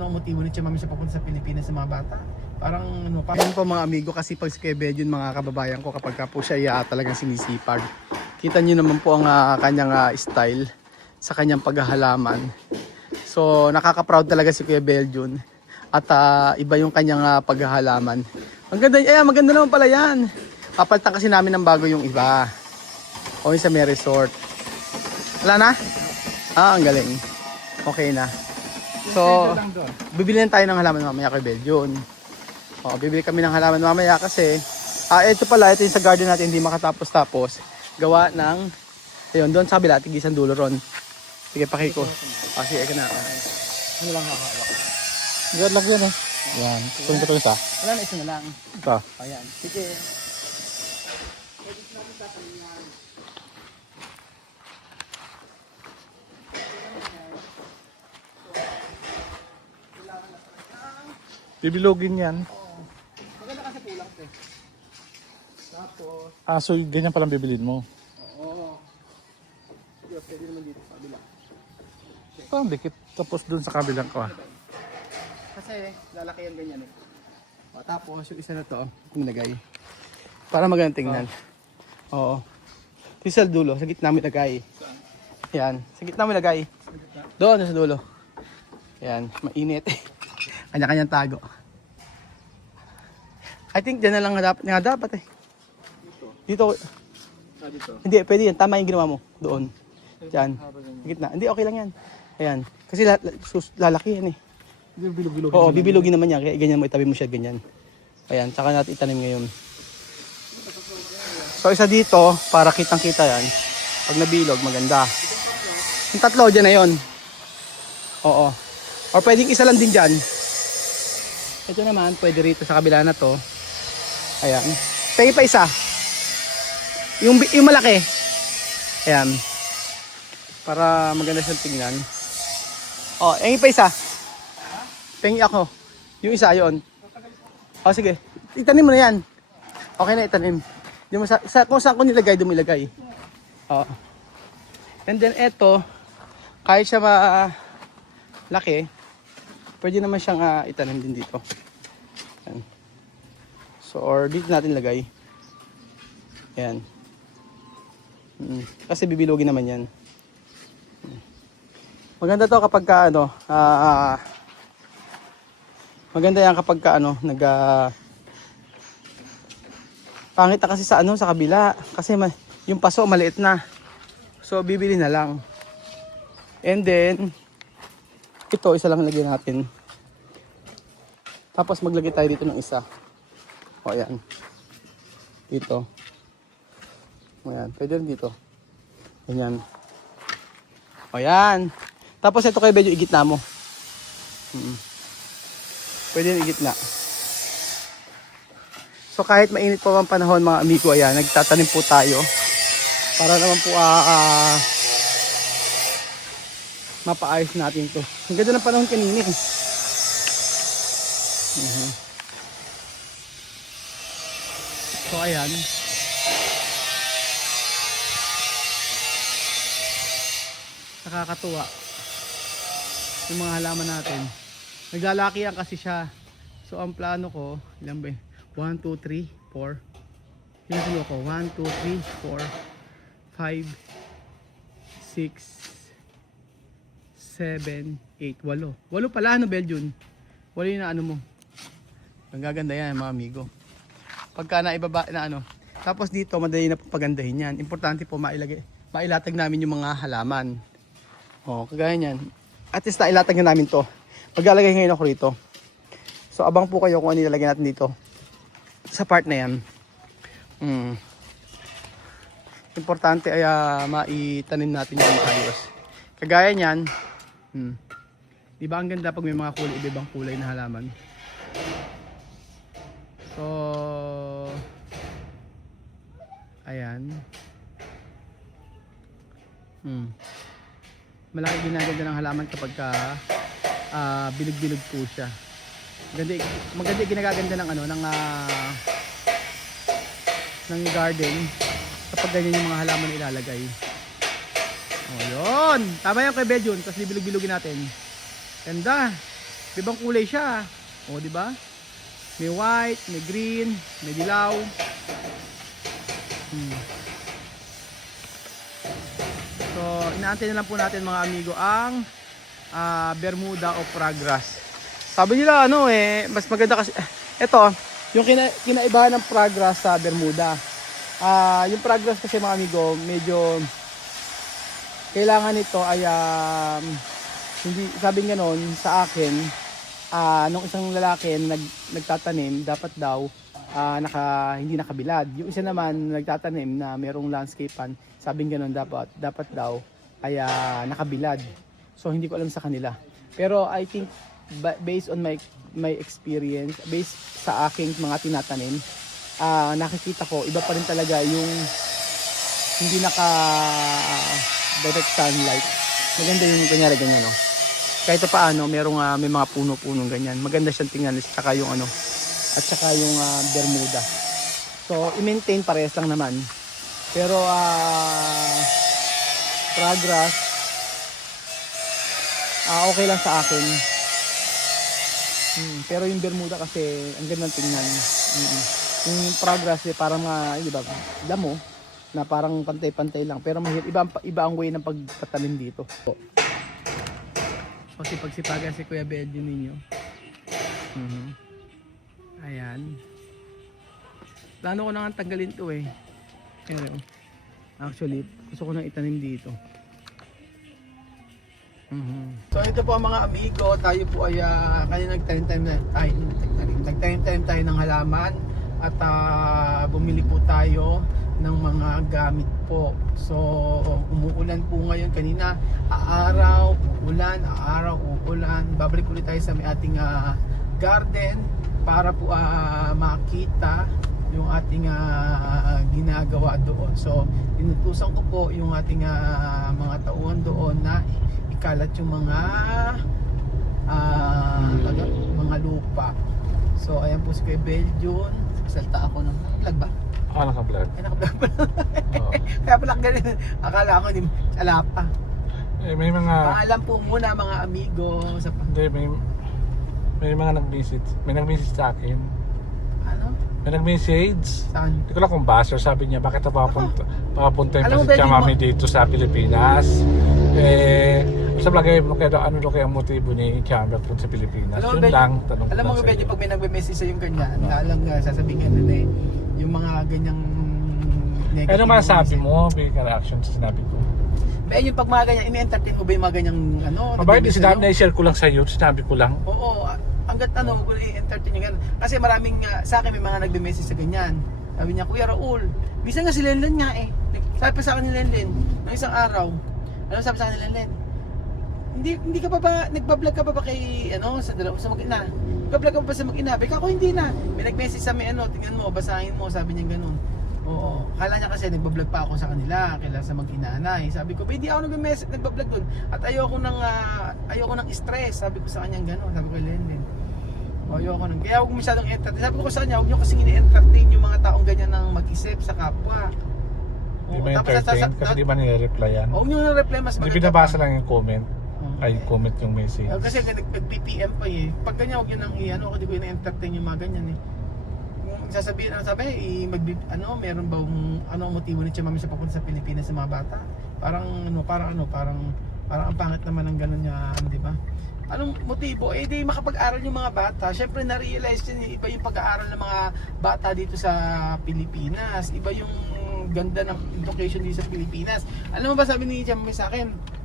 ano ang motibo ni Mami siya papunta sa Pilipinas sa mga bata. Parang ano, parang po mga amigo kasi pag si Kuya Bedjun mga kababayan ko kapag ka po siya talagang sinisipag. Kita niyo naman po ang kanyang style sa kanyang paghahalaman. So nakaka-proud talaga si Kuya Bedjun at iba yung kanyang paghahalaman. Ang ganda, maganda naman pala yan. Papalitan kasi namin ng bago yung iba. O yung sa may resort. Wala na? Ang galing. Okay na. So, bibili na tayo ng halaman mamaya kay Bedjun. Bibili kami ng halaman mamaya kasi ito pala, ito yung sa garden natin hindi makatapos-tapos. Gawa ng ayun, doon sa kabila, tigisan dulo ron. Sige, pakiko. Sige, eka na. Ano lang hahawak? Good luck yan eh. Yan. Kung ito isa. Wala na, isa na lang. Ito. Ayan. Sige. Bibilogin yan. Maganda kasi pulang ito eh. Tapos, So ganyan palang bibilin mo. oo. Sige, pwede naman dito sa kabila. Parang dikit. Tapos dun sa kabilang ko. Kasi lalaki yan ganyan eh. Tapos yung isa na to, nilagay. Para maganda tingnan. Oo. Ito sa dulo, sa gitna mo ilagay. Yan, sa gitna mo ilagay. Doon sa dulo. Yan, mainit. Kanya-kanyang tago. I think dyan na lang dapat eh. Dito. Dito. Hindi, pwede yan. Tama yung ginawa mo. Doon. Diyan. Sa gitna. Hindi, okay lang yan. Ayan. Kasi lalaki yan eh. Bibilog-bilog. Oo, bibilogin naman yan. Kaya ganyan mo, itabi mo siya ganyan. Ayan, saka natin itanim ngayon. So isa dito, para kitang-kita yan. Pag nabilog, maganda. Yung tatlo, dyan na yun. Oo. Or pwedeng isa lang din dyan. Ito naman, pwede rito sa kabila na to. Ayan. Pwede pa isa. Yung malaki. Ayan. Para maganda siyang tingnan. Yung pa isa. Pengi ako. Yung isa, yun. Sige. Itanim mo na yan. Okay na, itanim. Kung saan ko nilagay, dumilagay. And then, eto, kahit siya malaki, pwede naman siyang itanim din dito. Ayan. So, or dito natin lagay. Ayan. Kasi bibilogin naman yan. Maganda to kapag ka, maganda yan kapag ka, pangit kasi sa sa kabila. Kasi yung paso maliit na. So, bibili na lang. And then, ito, isa lang lagyan natin. Tapos, maglagay tayo dito ng isa. Ayan. Dito. Ayan. Pwede rin dito. Ayan. Ayan. Tapos, ito kayo medyo igitna mo. Pwede rin igitna. So kahit mainit pa ang panahon mga amigo, ayan, nagtatanim po tayo para naman po mapaayos natin to. Ang ganda ng panahon kanina eh. So ayan. Nakakatuwa yung mga halaman natin. Naglalakihan kasi siya. So ang plano ko, ilan ba 1, 2, 3, 4. Pinatulo ko. 1, 2, 3, 4, 5, 6, 7, 8, 8 pala Bedjun. 8 yung mo. Ang gaganda yan mga amigo. Pagka naibaba na Tapos dito madali na pagandahin yan. Importante po mailatag namin yung mga halaman. Kagaya yan. At least nailatag na namin to. Maglalagay ngayon ako rito. So abang po kayo kung ano ilalagay natin dito. Sa part na yan. Importante ay maitanim natin yung maayos. Kagaya niyan. Diba ang ganda pag may mga kulay, ibang kulay na halaman. So ayan. Malaki ginaganda ng halaman kapag bilog-bilog po siya. Maganda ginagaganda ng garden kapag ganyan yung mga halaman ilalagay. Yun. Tama yan kay Bedjun. Tapos bibilog-bilogin natin. Ganda. Ibang kulay siya. O, di ba? May white, may green, may dilaw. So, inaantay na lang po natin mga amigo ang Bermuda o Progress. Sabi nila mas maganda kasi ito, yung kinaibahan ng Progress sa Bermuda. Yung Progress kasi mga amigo, medyo kailangan nito ay hindi, sabi nga noon sa akin, nung isang lalaki nagtatanim, dapat daw hindi nakabilad. Yung isa naman nagtatanim na merong landscapean, sabi nga noon dapat daw ay nakabilad. So hindi ko alam sa kanila. Pero I think based on my experience, based sa aking mga tinatanim, nakikita ko iba pa rin talaga yung hindi direct sunlight. Maganda yung kunyari ganyan, no? Kahit paano may mga puno-punong ganyan. Maganda siyang tingnan, at saka yung Bermuda. So i-maintain parehas lang naman. Pero Progress okay lang sa akin. Pero yung Bermuda kasi ang ganda ng tingnan. Yung Progress parang di ba, damo na parang pantay-pantay lang, pero iba ang way ng pagtatanim dito. Kasi pagsipagan si Kuya Bedyo ninyo. Ayan. Plano ko na nga tanggalin to eh. Actually, gusto ko nang itanim dito. So ito po mga amigo, tayo po ay kanina nagtanim tayo ng halaman at bumili po tayo ng mga gamit po. So umuulan po ngayon, kanina araw, uulan. Babalik ulit tayo sa ating garden para po makita yung ating ginagawa doon. So inutusan ko po yung ating mga tauhan doon na ikalat yung mga lupa. So ayan po si Kuya Belgian. Salta ako ng vlog ba? Naka-vlog. Naka-vlog pa. Kaya pala ganun. Akala ko hindi ala pa. May mga paalam po muna mga amigo sa hindi, may mga nag-message. May nag-message sa akin. Ano? May nag-message. Saan? Hindi ko lang kung baser, sabi niya, bakit papunta Alam mo, yung si pwede Mami dito sa Pilipinas? Sa vlogay mo kaya ano kaya ang motibo ni Chamber punta sa Pilipinas? Alam mo, Yun Benji, lang, tanong ko alam mo lang sa Benji, iyo. pag may nagme-message sa yung ganyan, alang sasabihin yung mga ganyang negative. Ano masabi mo? Bigay ka reaction sa sinabi ko. Ba yung pag mga ganyan, ini-entertain mo ba yung mga ganyang Mabait din sinabi, na-share ko lang sa iyo, sinabi ko lang. Oo, hanggat kung i-entertain yung ganyan. Kasi maraming, sa akin may mga nagme-message sa ganyan. Sabi niya, Kuya Raul, minsan nga si Lenlen nga eh. Sabi pa sa akin ni Lenlen, ng isang araw, ano sabi sa akin ni Lenlen? Hindi ka pa ba, nagbablog ka pa ba kay, sa mag-ina? Nagbablog ka pa ba sa mag-ina? Beka ako hindi na. May nag-message sa may tingnan mo, basahin mo, sabi niya gano'n. Oo, kala niya kasi nagbablog pa ako sa kanila, kailan sa mag-inanay. Sabi ko, hindi ako nagbablog doon. At ayoko nang stress, sabi ko sa kanya gano'n, sabi ko kay Lenlen. Ayoko nang, kaya huwag masyadong entertain. Sabi ko sa kanya, huwag niyo kasing ini-entertain yung mga taong ganyan ng mag-isip sa kapwa. Hindi ba entertain? Kasi di ba nire-replyan? Huwag niyo na-reply, mas Hindi maganda binabasa pa. lang yung comment. Ay, comment yung message. Kasi nag-PPM pa eh. Pag ganyan, huwag yun ang hindi ko na-entertain yung mga ganyan eh. Kung sasabihin, meron ba motibo ni Chamami sa papunta sa Pilipinas sa mga bata? Parang ang pangit naman ng gano'n niya, di ba? Anong motibo? Di makapag-aral yung mga bata. Siyempre na-realize yun, iba yung pag-aaral ng mga bata dito sa Pilipinas. Iba yung ganda ng education dito sa Pilipinas. Alam mo ba sabi ni Chamami sa akin?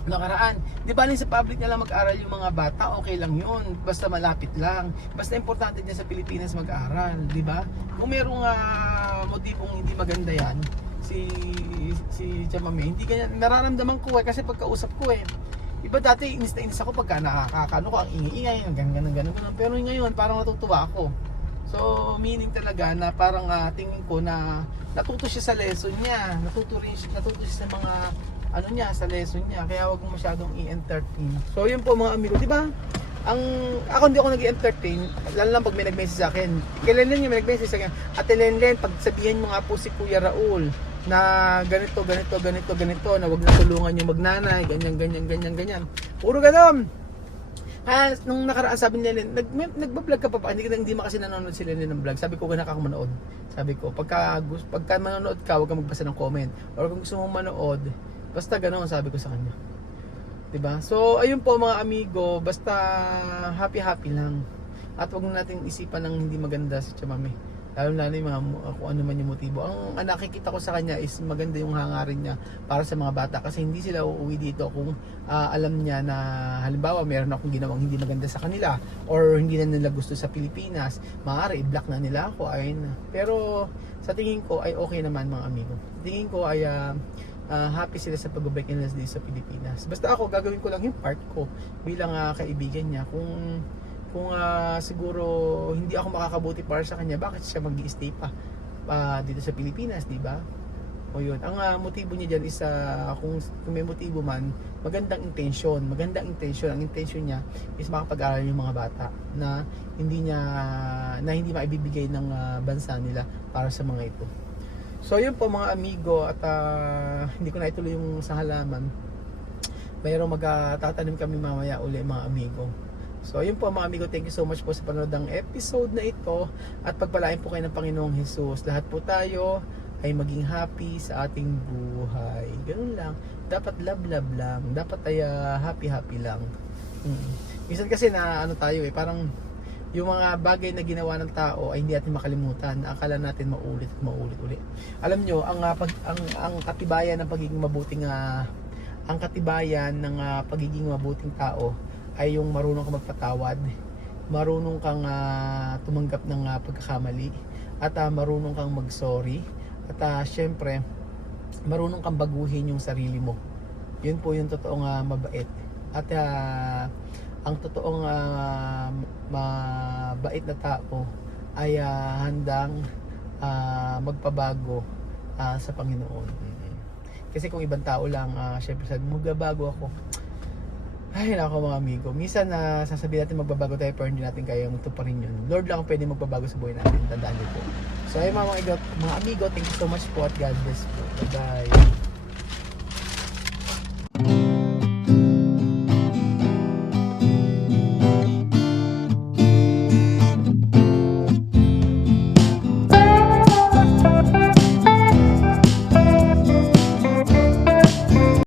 Nakaraan, di ba sa public na lang mag-aral yung mga bata, okay lang yun, basta malapit lang, basta importante dyan sa Pilipinas mag-aral, di ba? Kung merong motibong hindi maganda yan, si Chamame, hindi ganyan, nararamdaman ko kasi pagkausap ko iba dati inis na inis ako pagka nakakano ko, ang ingay, ganun, pero ngayon parang natutuwa ako. So meaning talaga na parang tingin ko na natuto siya sa lesson niya, natuto siya sa mga sa lesson niya, kaya wag mo masyadong i-entertain. So yun po mga amigo, di ba? Ako hindi ako nag-i-entertain, lalo lang pag may nag-message sa akin. Kay Lenlen yung may nag-message sa akin, Ate Lenlen, pagsabihin mo nga po si Kuya Raul na ganito, na wag na tulungan yung magnanay, ganyan. Puro ganon. Nung nakaraan sabi nila, nagbablog ka pa ba? Hindi man kasi nanonood sila ng vlog. Sabi ko, wala ka manood. Sabi ko, pagka manonood ka, huwag kang magbasa ng comment. Or kung gusto mong manood, basta ganoon, sabi ko sa kanya. Diba? So, ayun po mga amigo, basta happy-happy lang. At huwag natin isipan ng hindi maganda si Chamame. Lalo yung mga kung ano man yung motibo. Ang nakikita ko sa kanya is maganda yung hangarin niya para sa mga bata. Kasi hindi sila uuwi dito kung alam niya na halimbawa meron akong ginawang hindi maganda sa kanila or hindi na nila gusto sa Pilipinas. Maaari i-block na nila ako. Ayun. Pero sa tingin ko ay okay naman mga amigo. Tingin ko ay happy sila sa pagbabalik nila dito sa Pilipinas. Basta ako gagawin ko lang yung part ko bilang kaibigan niya. Kung siguro hindi ako makakabuti para sa kanya, bakit siya mag-i-stay pa dito sa Pilipinas, di ba? O yun, ang motibo niya diyan is kung may motibo man, magandang intention. Ang intention niya is makapag-aral yung mga bata na hindi maibibigay ng bansa nila para sa mga ito. So yun po mga amigo, at hindi ko na ituloy yung sa halaman. Mayroong magtatanim kami mamaya uli mga amigo. So ayun po mga amigo, thank you so much po sa panonood ng episode na ito. At pagpalain po kayo ng Panginoong Jesus. Lahat po tayo ay maging happy sa ating buhay. Ganun lang. Dapat love lang. Dapat ay happy lang. Minsan kasi na ano tayo parang yung mga bagay na ginawa ng tao ay hindi natin makalimutan. Akala natin maulit ulit. Alam nyo, ang katibayan ng pagiging mabuting mabuting tao ay yung marunong kang magpatawad, marunong kang tumanggap ng pagkakamali, at marunong kang mag-sorry, at syempre marunong kang baguhin yung sarili mo. Yun po yung totoong mabait. At ang totoong mabait na tao ay handang magpabago sa Panginoon. Kasi kung ibang tao lang, syempre sabi mo, magbabago ako. Ay, nako mga amigo. Minsan sasabihin natin magbabago tayo pero hindi natin kayang tuparin yun. Lord lang ang pwede magbabago sa buhay natin. Tandaan niyo po. So ayun mga amigo, thank you so much po at God bless po. Bye-bye.